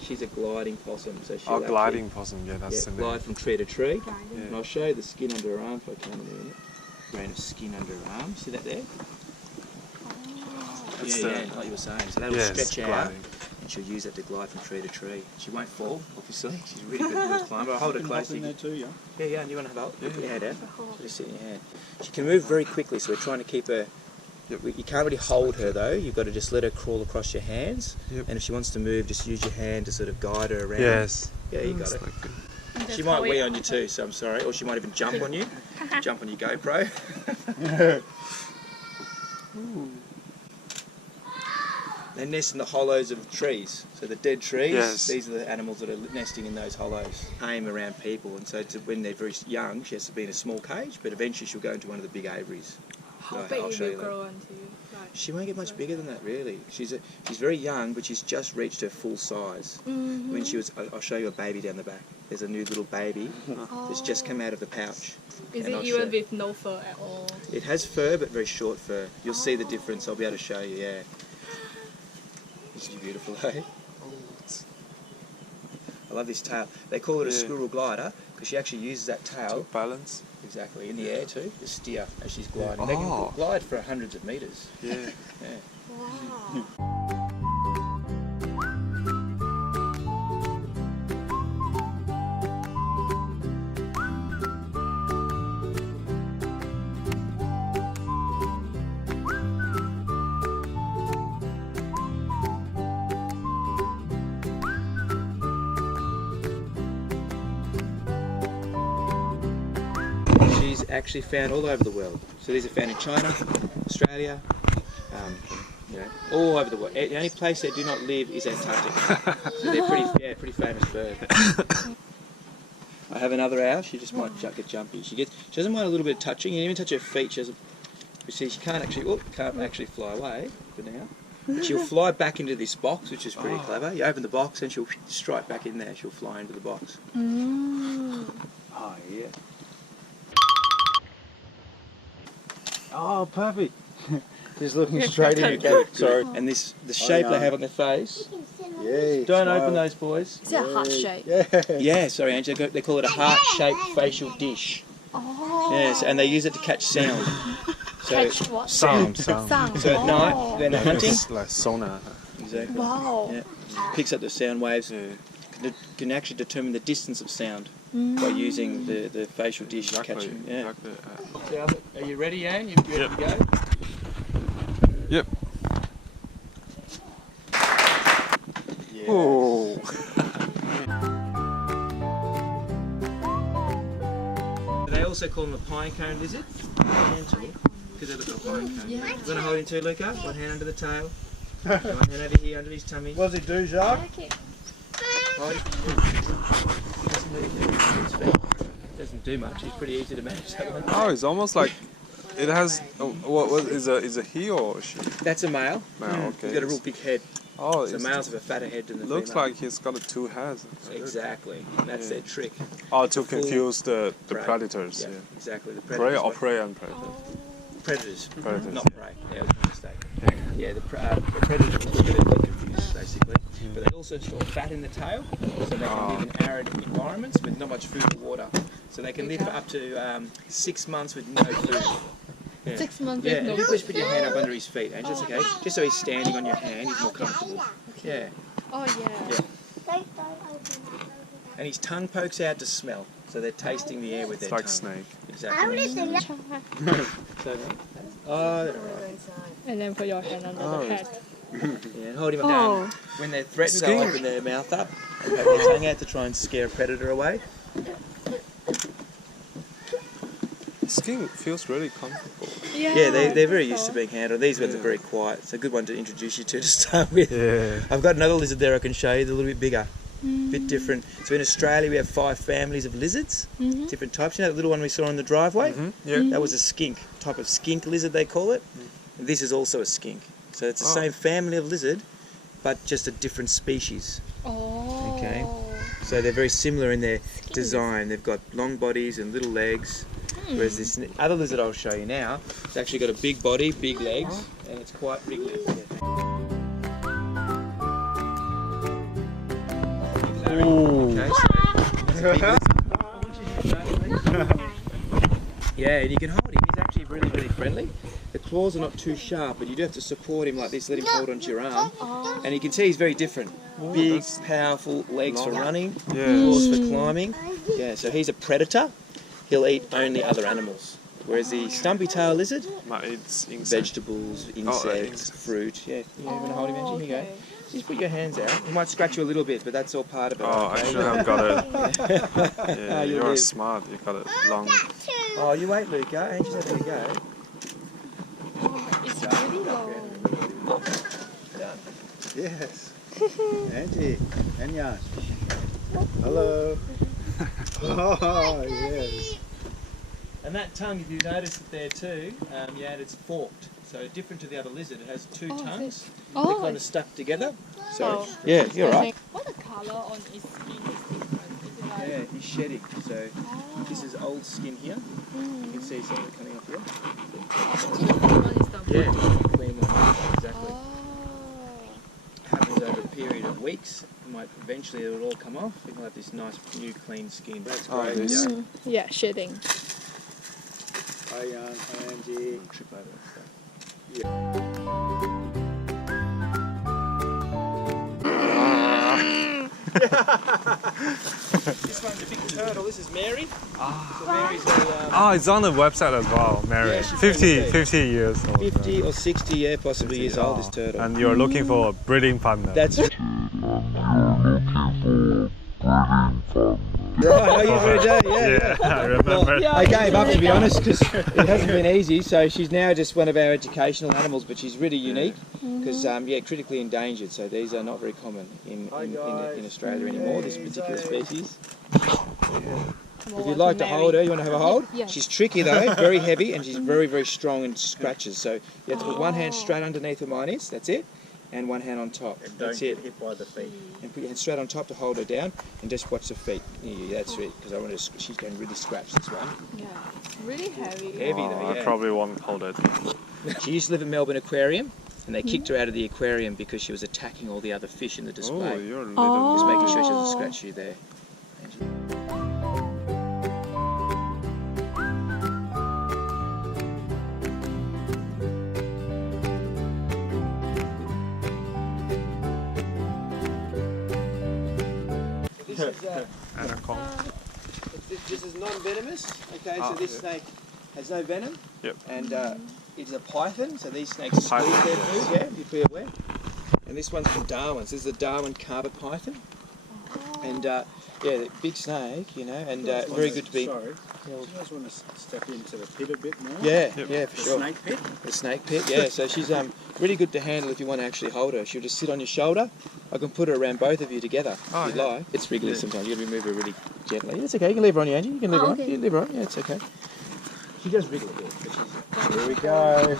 She's a gliding possum. So she'll gliding possum. Yeah, that's the name. glide from tree to tree. Yeah. And I'll show you the skin under her arm if I can in a minute. Grain of skin under her arm. See that there? Like you were saying. So that'll stretch out, and she'll use that to glide from tree to tree. She won't fall, obviously. She's a really good little climber. I'll hold her close. In there too, yeah. Yeah. And you want to hold your hand out? Just sit in your hand. She can move very quickly, so we're trying to keep her. You can't really hold her though. You've got to just let her crawl across your hands. And if she wants to move, just use your hand to sort of guide her around. Yes. Yeah, you got it. She might wee on you too, so I'm sorry. Or she might even jump on you. Jump on your GoPro. They nest in the hollows of trees. So the dead trees, these are the animals that are nesting in those hollows. Aim around people, and so when they're very young, she has to be in a small cage, but eventually she'll go into one of the big aviaries. How big will you grow into? She won't get much bigger than that, really. She's very young, but she's just reached her full size. When she was, I'll show you a baby down the back. There's a new little baby that's just come out of the pouch. Is it even with no fur at all? It has fur, but very short fur. You'll see the difference. I'll be able to show you. Yeah. Isn't she beautiful, eh? I love this tail. They call it a squirrel glider because she actually uses that tail to balance. Exactly, in the air too, to steer as she's gliding. They can glide for hundreds of metres. Yeah. Wow. Actually found all over the world. So these are found in China, Australia, all over the world. The only place they do not live is Antarctica. So they're pretty famous bird. I have another owl. She just might get jumpy. She doesn't mind a little bit of touching. You can even touch her feet. She can't actually fly away for now. But she'll fly back into this box, which is pretty clever. You open the box and she'll strike back in there. She'll fly into the box. Oh yeah. Oh, perfect. Just looking straight in your camera. Sorry. And the shape they have on their face. Yeah. Don't open those, boys. Is it a heart shape? Yeah. Yeah, sorry, Angela. They call it a heart-shaped facial dish. Oh. Yes, and they use it to catch sound. So, catch what? Sound. So at night, when they're hunting. It's like sonar. Exactly. Wow. Yeah. Picks up the sound waves. Can actually determine the distance of sound by using the facial dish catching. Yeah. Are you ready, Anne? You ready to go? Yep. Yeah. Oh. They also call them a pine cone lizard. Because they look like a pine cone. You want to hold him too, Luca? One hand under the tail. One hand over here under his tummy. What does it do, Jacques? Doesn't do much. He's pretty easy to manage that one. Oh, it's almost like it has. What is a he or a she? That's a male. Male, okay. He's got a real big head. Oh, so males have a fatter head than the looks female. like he's got two heads. Exactly. That's their trick. Oh, to confuse the predators. Yeah, exactly. The prey predators. or prey and predators. Predators. Predators. Not prey. Yeah, it was a mistake. Yeah, the predators will get confused basically. But they also store fat in the tail, so they can live in arid environments with not much food or water. So they can live for up to 6 months with no food. Yeah. 6 months Yeah, with no and you food. put your hand up under his feet, and just okay, just so he's standing on your hand, he's more comfortable. Yeah. Oh yeah. And his tongue pokes out to smell, so they're tasting the air with their tongue. It's like snake. Exactly. And then put your hand under the head. Yeah, and hold him down. When they're threatened, they'll open their mouth up and poke their tongue out to try and scare a predator away. Skin feels really comfortable. Yeah, they're very used to being handled. These ones are very quiet. It's a good one to introduce you to start with. Yeah. I've got another lizard there I can show you. They're a little bit bigger, a bit different. So in Australia we have 5 families of lizards, different types. You know that little one we saw in the driveway? Yeah. That was a skink, type of skink lizard they call it. And this is also a skink. So it's the same family of lizard, but just a different species. Oh. Okay. So they're very similar in their design. They've got long bodies and little legs. Whereas this other lizard I'll show you now, it's actually got a big body, big legs, and it's quite big legs. Okay, so that's a big lizard. Yeah, and you can hold him. He's actually really, really friendly. The claws are not too sharp, but you do have to support him like this, let him hold onto your arm. And you can see he's very different. Big, powerful legs for running, claws for climbing. Yeah, so he's a predator. He'll eat only other animals. Whereas the stumpy-tailed lizard, vegetables, insects, fruit. Yeah, you want to hold him, Angie? Here you go. Just put your hands out. He might scratch you a little bit, but that's all part of it. Oh, okay? I should have got it. Yeah, you're live. smart. You got it long. Oh, you wait, Luca. Angie's having a go. It's really long. Yes. Angie, Anya. Hello. Oh, yes. And that tongue, if you notice it there too, yeah, it's forked. So different to the other lizard, it has two tongues. They're kind of stuck together. So yeah, you're right. What the color on his skin is different? Is it like... Yeah, he's shedding. So this is old skin here. You can see some of it coming off here. Yeah, clean one. Exactly. Happens over a period of weeks. Eventually it'll all come off. You'll have this nice new clean skin. That's great. Yeah, shedding. Hi, Angie. Trip over that stuff. This one's a big turtle. This is Mary. So Mary's a, It's on the website as well, Mary. Yeah, 50 years old. 50 or 60, yeah, possibly years old, this turtle. And you're looking for a breeding partner. That's right. Oh, yeah. I remember. Well, I gave up, to be honest, because it hasn't been easy. So she's now just one of our educational animals, but she's really unique because, critically endangered. So these are not very common in Australia anymore, this particular species. If you'd like to hold her, you want to have a hold? Yeah. She's tricky though, very heavy, and she's very, very strong and scratches. So you have to put one hand straight underneath where mine is, that's it, and one hand on top. That's it. Hit by the feet. And put your hand straight on top to hold her down, and just watch the feet. Yeah, that's it, because I want to. She's going to really scratch this one. Yeah, really heavy. Heavy though, yeah. I probably won't hold it. She used to live at Melbourne Aquarium, and they kicked her out of the aquarium because she was attacking all the other fish in the display. Oh, you're a little. Just making sure she doesn't scratch you there. This is non-venomous. Okay, so this snake has no venom. Yep. And it's a python. So these snakes squeeze their food. Yeah, if you're aware. And this one's from Darwin. So this is a Darwin carpet python. And yeah, the big snake, you know, and very good to be. Sorry. You guys want to step into the pit a bit more? Yeah, yeah, for sure. Snake pit? The snake pit, yeah. So she's really good to handle if you want to actually hold her. She'll just sit on your shoulder. I can put her around both of you together if you'd like. It's wriggly sometimes. You got to move her really gently. It's okay. You can leave her on you, Angie. You can leave her on. You can leave her on. Yeah, it's okay. She does wriggle a bit, but she's. Here we go.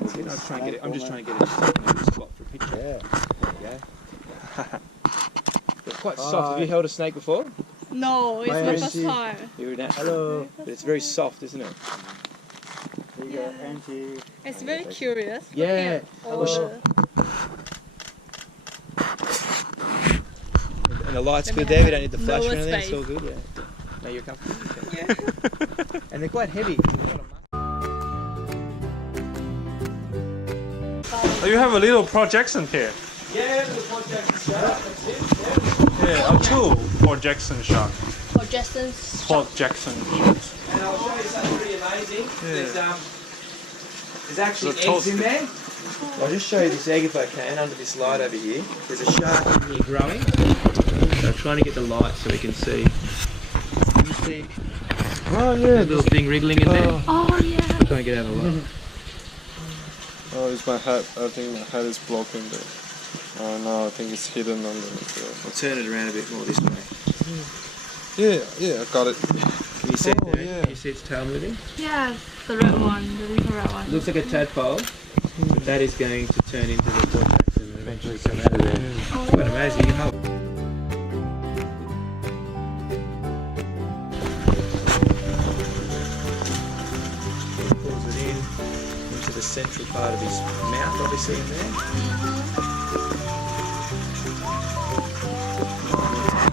I'm just trying to get it in a spot for a picture. Yeah. There you go. They're quite soft. Have you held a snake before? No, it's my first time. You're natural. Hello. But it's very soft, isn't it? Here you go, Angie. It's very curious. Yeah. And the light's good there. We don't need the flash or anything. It's all good. Yeah. No, you're comfortable. Yeah. And they're quite heavy. Oh, you have a little projection here. Yeah, the projection shark. That's it. Yeah, two projection shark. Projection. Projection. And I'll show you something pretty amazing. There's actually eggs in there. I'll just show you this egg if I can under this light over here. There's a shark in here growing. So I'm trying to get the light so we can see. Can you see? Oh, yeah. The little thing wriggling in there. Oh, yeah. I'm trying to get out of the light. Oh, it's my head. I think my head is blocking there. Oh no, I think it's hidden underneath there. I'll turn it around a bit more this way. Yeah, I got it. Can you see it there? yeah. Can you see its tail moving? Yeah, the red one, the little red one. It looks like a tadpole, but that is going to turn into the vortex and eventually come out of there. It's quite amazing. You hold. Pulls it in into the central part of his mouth, obviously in there.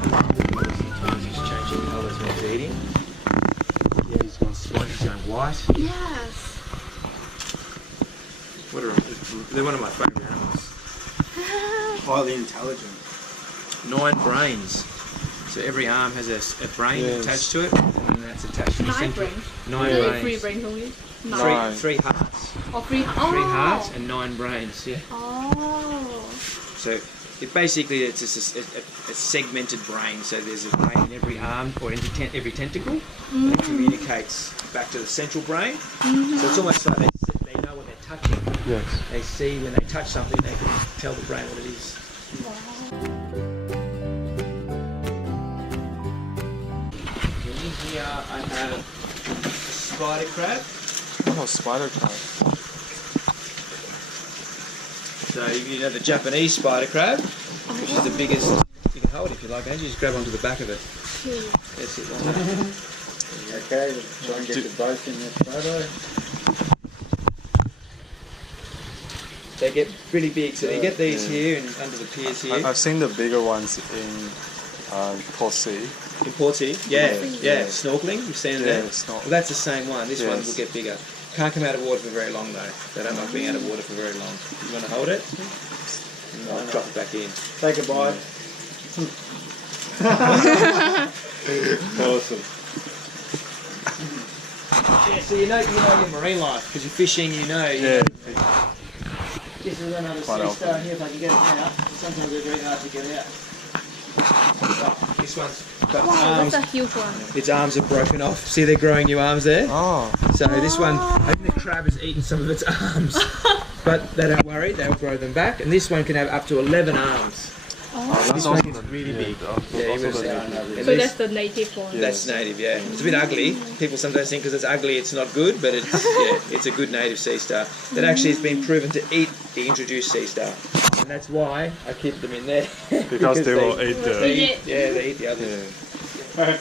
Sometimes he's changing colours when he's eating. Yeah, he's gone slightly. He's going white. Yes. They're one of my favourite animals. Highly intelligent. 9 brains. So every arm has a brain attached to it, and that's attached to the 9 central. brains. 9 Really? brains. 3 brains only? 9. 3 hearts. Or 3 3 hearts and 9 brains. Yeah. Oh. So it basically it's just a segmented brain. So there's a brain in every arm or in every tentacle that communicates back to the central brain. So it's almost like they know what they're touching. Yes. They see when they touch something, they can tell the brain what it is. In here I have a spider crab. Oh, spider crab. So you know the Japanese spider crab, which is the biggest. You can hold it if you like, Angie. Just grab onto the back of it. That's it. Like that. Okay, try and get you both in this photo. They get really big, so you get these here and under the piers here. I've seen the bigger ones in Possum. In Portsea, yeah, snorkeling. You've seen it there. Snorkel. Well, that's the same one. This one Yes. will get bigger. Can't come out of water for very long though. They don't like being out of water for very long. You want to hold it? And I'll drop it back in. Take a bite. Awesome. Yeah, so you know your marine life because you're fishing. You know. Yeah. This is another Quite sea often. star here. If I can get it out, sometimes they're very hard to get out. Oh, this one's got Wow, arms. that's a huge one. Its arms are broken off. See, they're growing new arms there. Oh. So this one, I think the crab has eaten some of its arms, but they don't worry. They'll grow them back. And this one can have up to 11 arms. This one is really big. Yeah, he was. And So that's the native one. that's native, yeah. It's a bit ugly. People sometimes think because it's ugly it's not good, but it's a good native sea star that actually has been proven to eat the introduced sea star, and that's why I keep them in there Because they will eat they the. eat, they eat the others. Yeah.